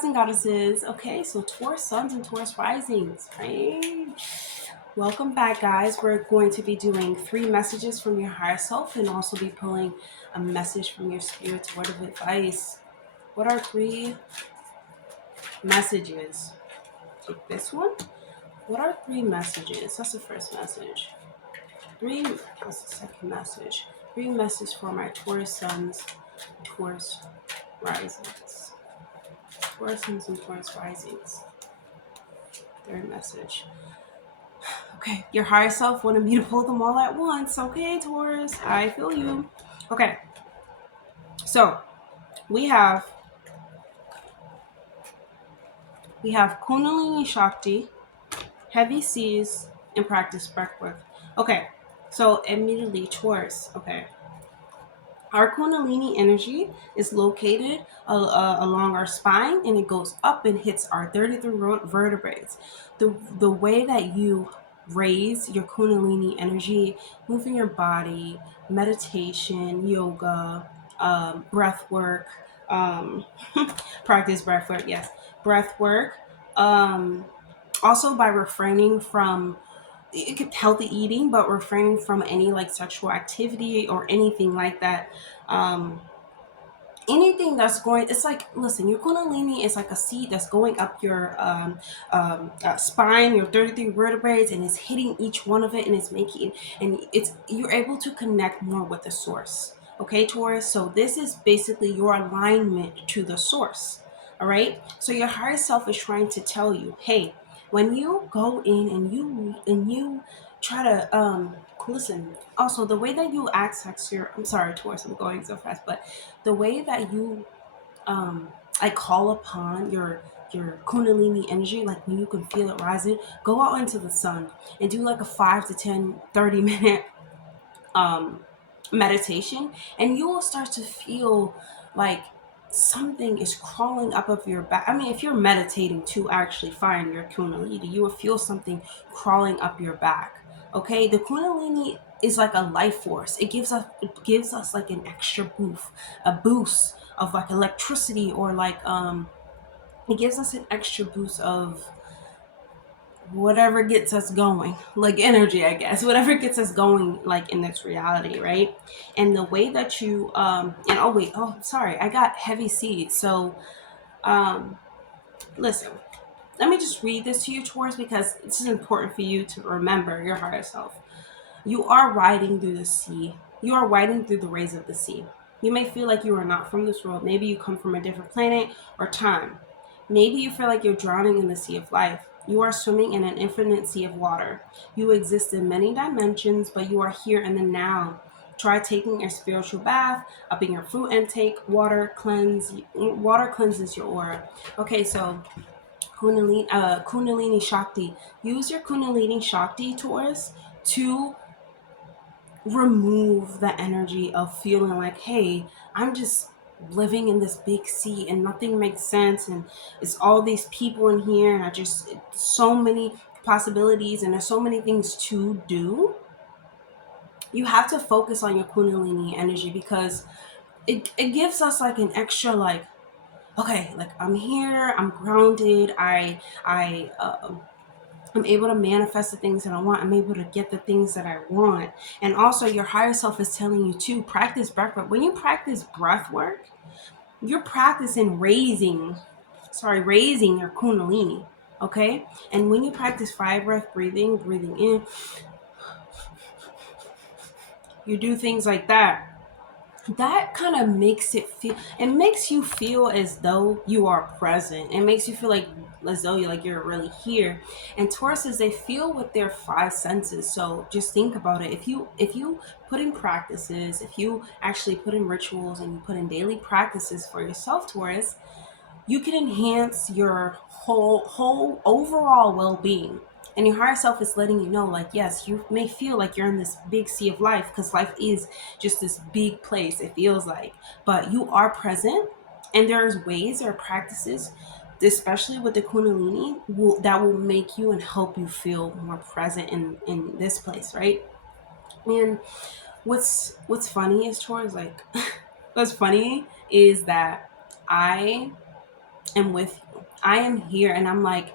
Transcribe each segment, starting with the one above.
And goddesses. Okay, so Taurus suns and Taurus risings, right? Welcome back, guys. We're going to be doing 3 messages from your higher self and also be pulling a message from your spirit's word of advice. What are 3 messages? Take this one. What are 3 messages? That's the first message. That's the second message. 3 messages for my Taurus suns, Taurus risings. Taurus suns and Taurus risings. Third message. Okay, your higher self wanted me to pull them all at once. Okay, Taurus, I feel you. Okay, so we have Kundalini Shakti, heavy seas, and practice breathwork. Okay, so immediately Taurus. Okay, our Kundalini energy is located along our spine, and it goes up and hits our 33 vertebrae. The way that you raise your Kundalini energy, moving your body, meditation, yoga, breath work, practice breath work, yes, breath work. Also by refraining from healthy eating, but refraining from any like sexual activity or anything like that. Anything that's going, it's like, listen, your Kundalini is like a seed that's going up your spine, your 33 vertebrae, and it's hitting each one of it, and it's making, and you're able to connect more with the source. Okay, Taurus. So this is basically your alignment to the source. All right. So your higher self is trying to tell you, hey, when you go in and you try to listen. Also, the way that you access your, I'm sorry, Taurus, I'm going so fast, but the way that you I call upon your Kundalini energy, like when you can feel it rising, go out into the sun and do like a 5 to 10, 30-minute meditation, and you will start to feel like something is crawling up of your back. I mean, if you're meditating to actually find your Kundalini, you will feel something crawling up your back. Okay, the Kundalini is like a life force. It gives us like an extra boost of like electricity, or like it gives us an extra boost of whatever gets us going, like energy, I guess, whatever gets us going, like in this reality, right? And the way that you and oh wait, oh sorry, I got heavy seeds. So listen, let me just read this to you, Taurus, because this is important for you to remember your higher self. You are riding through the sea. You are riding through the waves of the sea. You may feel like you are not from this world. Maybe you come from a different planet or time. Maybe you feel like you're drowning in the sea of life. You are swimming in an infinite sea of water. You exist in many dimensions, but you are here in the now. Try taking a spiritual bath, upping your fruit intake. Water cleanses your aura. Okay, so Kundalini Shakti. Use your Kundalini Shakti, Taurus, to remove the energy of feeling like, hey, I'm just living in this big sea and nothing makes sense, and it's all these people in here, and so many possibilities, and there's so many things to do. You have to focus on your Kundalini energy, because it gives us like an extra, like, okay, like I'm here, I'm grounded, I'm able to manifest the things that I want. I'm able to get the things that I want. And also, your higher self is telling you to practice breath work. When you practice breath work, you're practicing raising your Kundalini. Okay? And when you practice 5 breath breathing in, you do things like that. That kind of makes you feel as though you are present. It makes you feel like as though you're really here. And Tauruses, they feel with their 5 senses. So just think about it. If you put in practices, if you actually put in rituals, and you put in daily practices for yourself, Taurus, you can enhance your whole overall well-being. And your higher self is letting you know, like, yes, you may feel like you're in this big sea of life, because life is just this big place, it feels like, but you are present. And there are practices, especially with the Kundalini, that will make you and help you feel more present in this place, right? And what's funny is, towards like what's funny is that I am with you. I am here. And I'm like,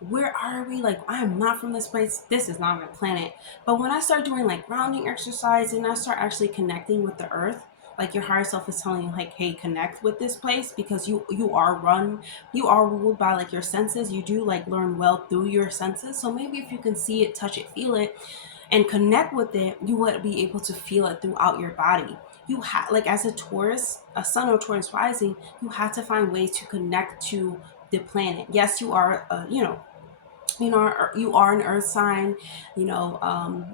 where are we? Like, I am not from this place. This is not my planet. But when I start doing like grounding exercise and I start actually connecting with the earth, like your higher self is telling you like, hey, connect with this place, because you are ruled by like your senses. You do like learn well through your senses. So maybe if you can see it, touch it, feel it, and connect with it, you would be able to feel it throughout your body. You have, like, as a Taurus, a sun or Taurus rising, you have to find ways to connect to the planet. Yes, you are, you are an earth sign, you know,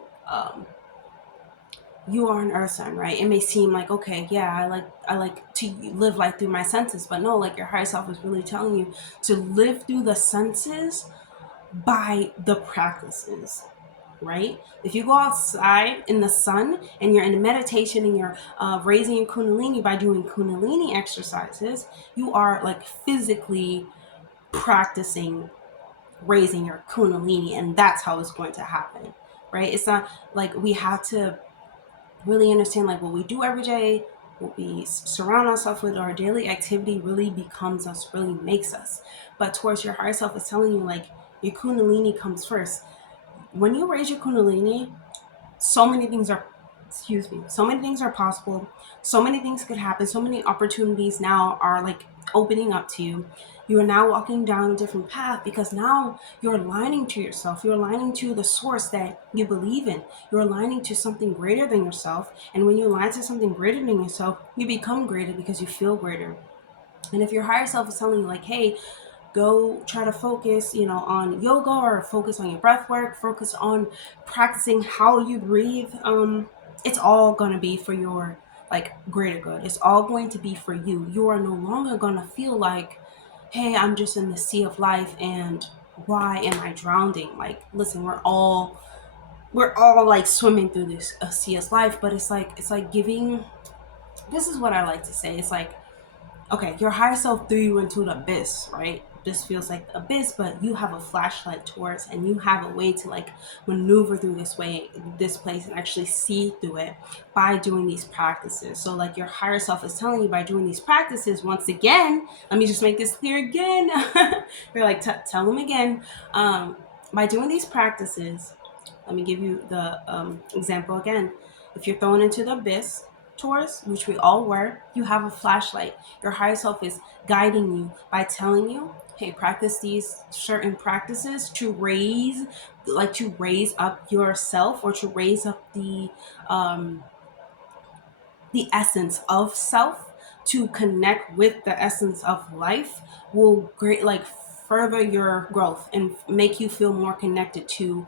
you are an earth sign, right? It may seem like, okay, yeah, I like to live life through my senses, but no, like your higher self is really telling you to live through the senses by the practices, right? If you go outside in the sun and you're in meditation and you're raising your Kundalini by doing Kundalini exercises, you are like physically practicing raising your Kundalini, and that's how it's going to happen, right? It's not like we have to really understand like what we do every day, what we surround ourselves with, our daily activity really becomes us, really makes us. But towards your higher self is telling you like your Kundalini comes first. When you raise your Kundalini, so many things are, so many things are possible. So many things could happen. So many opportunities now are like opening up to you. You are now walking down a different path because now you're aligning to yourself. You're aligning to the source that you believe in. You're aligning to something greater than yourself. And when you align to something greater than yourself, you become greater because you feel greater. And if your higher self is telling you like, hey, go try to focus, on yoga, or focus on your breath work, focus on practicing how you breathe, it's all going to be for your like greater good. It's all going to be for you. You are no longer going to feel like, hey, I'm just in the sea of life and why am I drowning? Like, listen, we're all like swimming through this sea of life, but it's like giving, this is what I like to say. It's like, okay, your higher self threw you into the abyss, right? This feels like the abyss, but you have a flashlight towards, and you have a way to like maneuver through this place, and actually see through it by doing these practices. So, like, your higher self is telling you by doing these practices, once again, let me just make this clear again. You're like, tell them again. By doing these practices, let me give you the example again. If you're thrown into the abyss, Taurus, which we all were, you have a flashlight. Your higher self is guiding you by telling you, hey, practice these certain practices to raise up yourself, or to raise up the essence of self, to connect with the essence of life, will further your growth and make you feel more connected to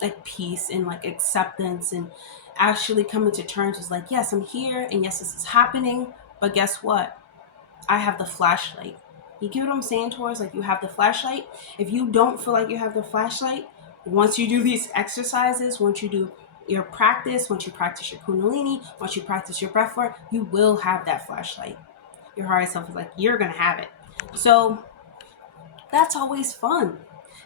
like peace and like acceptance, and actually coming to terms with like, yes, I'm here, and yes, this is happening, but guess what, I have the flashlight. You get what I'm saying, Taurus? Like, you have the flashlight. If you don't feel like you have the flashlight, once you do these exercises, once you do your practice, once you practice your Kundalini, once you practice your breath work, you will have that flashlight. Your higher self is like, you're going to have it. So that's always fun.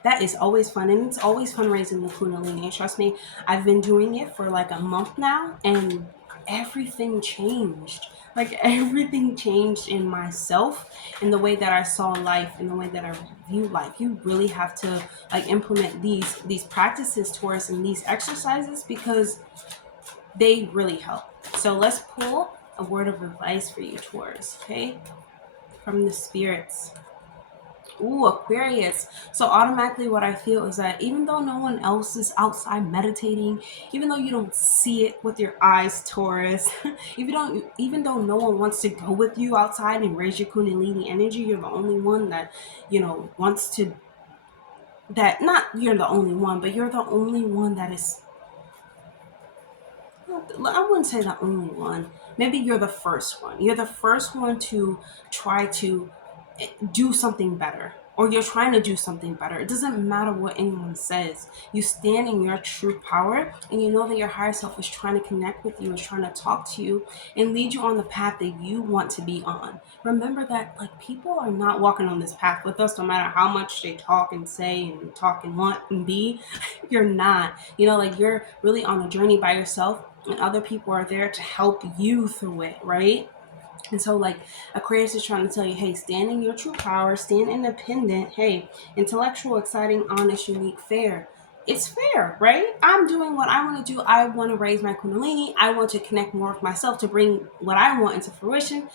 That is always fun. And it's always fun raising the Kundalini. And trust me, I've been doing it for like a month now, and everything changed. Like, everything changed in myself, in the way that I saw life, in the way that I view life. You really have to like implement these practices towards, and these exercises, because they really help. So let's pull a word of advice for you, Taurus, okay? From the spirits. Ooh, Aquarius. So automatically what I feel is that even though no one else is outside meditating, even though you don't see it with your eyes, Taurus, even though no one wants to go with you outside and raise your Kundalini energy, you're the only one that, wants to, that not you're the only one, but you're the only one that is, I wouldn't say the only one. Maybe you're the first one. You're the first one to try to do something better, or you're trying to do something better. It doesn't matter what anyone says. You stand in your true power, and you know that your higher self is trying to connect with you, is trying to talk to you and lead you on the path that you want to be on. Remember that like people are not walking on this path with us, no matter how much they talk and say and talk and want and be. You're not. Like, you're really on a journey by yourself, and other people are there to help you through it, right? And so, like, Aquarius is trying to tell you, hey, stand in your true power, stand independent. Hey, intellectual, exciting, honest, unique, fair. It's fair, right? I'm doing what I want to do. I want to raise my Kundalini. I want to connect more with myself to bring what I want into fruition.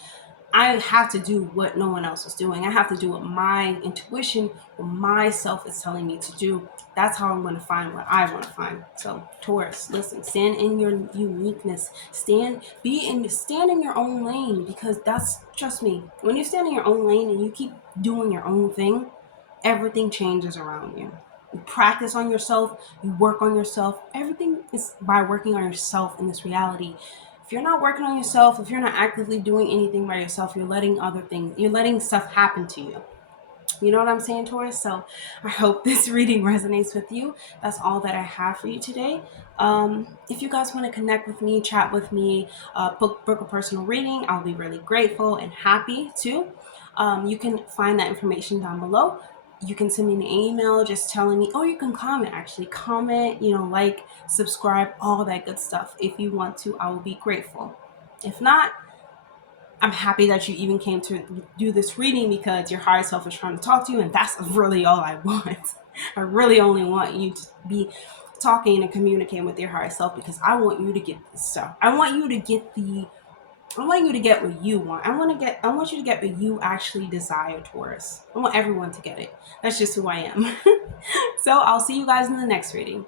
I have to do what no one else is doing. I have to do what my intuition, what myself is telling me to do. That's how I'm going to find what I want to find. So, Taurus, listen, stand in your uniqueness. Stand in your own lane, because that's, trust me, when you stand in your own lane and you keep doing your own thing, everything changes around you. You practice on yourself, you work on yourself. Everything is by working on yourself in this reality. If you're not working on yourself, if you're not actively doing anything by yourself, you're letting stuff happen to you. You know what I'm saying, Taurus? So I hope this reading resonates with you. That's all that I have for you today. If you guys want to connect with me, chat with me, book a personal reading, I'll be really grateful and happy to. You can find that information down below. You can send me an email just telling me, or you can comment, actually. Comment, like, subscribe, all that good stuff. If you want to, I will be grateful. If not, I'm happy that you even came to do this reading, because your higher self is trying to talk to you, and that's really all I want. I really only want you to be talking and communicating with your higher self, because I want you to get this stuff. I want you to get what you want. I want you to get what you actually desire, Taurus. I want everyone to get it. That's just who I am. So I'll see you guys in the next reading.